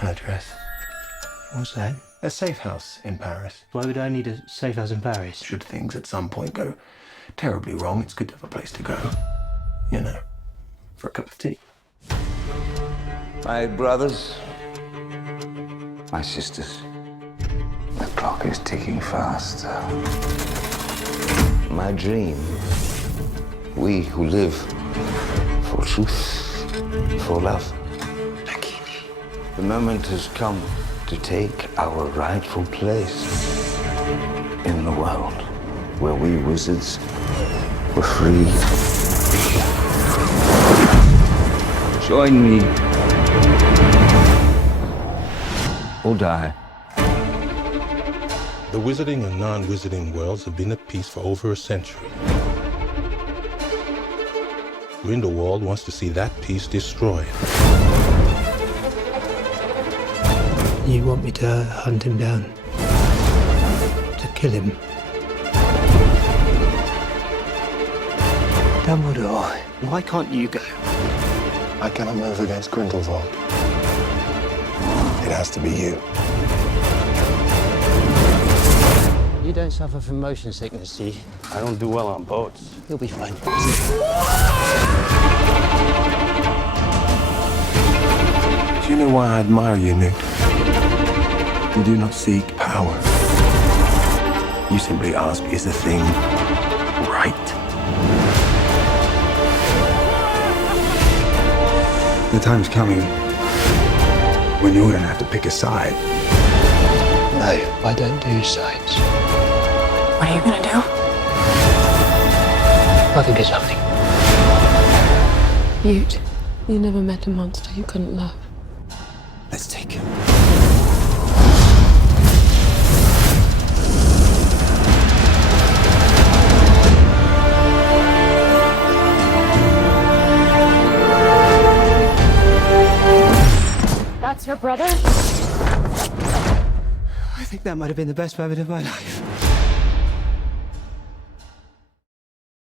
An address. What's that? A safe house in Paris. Why would I need a safe house in Paris? Should things at some point go terribly wrong, it's good to have a place to go. You know, for a cup of tea. My brothers, my sisters, the clock is ticking faster. My dream, we who live for truth, for love. The moment has come to take our rightful place in the world where we wizards were free. Join me or die. The wizarding and non-wizarding worlds have been at peace for over a century. Grindelwald wants to see that peace destroyed. You want me to hunt him down? To kill him? Dumbledore, why can't you go? I cannot move against Grindelwald. It has to be you. You don't suffer from motion sickness, do you? I don't do well on boats. You'll be fine. Do you know why I admire you, Newt? You do not seek power. You simply ask, is the thing right? The time's coming when you're gonna have to pick a side. No, I don't do sides. What are you gonna do? I think it's something. Newt, you never met a monster you couldn't love. Let's take him. That's your brother? I think that might have been the best moment of my life.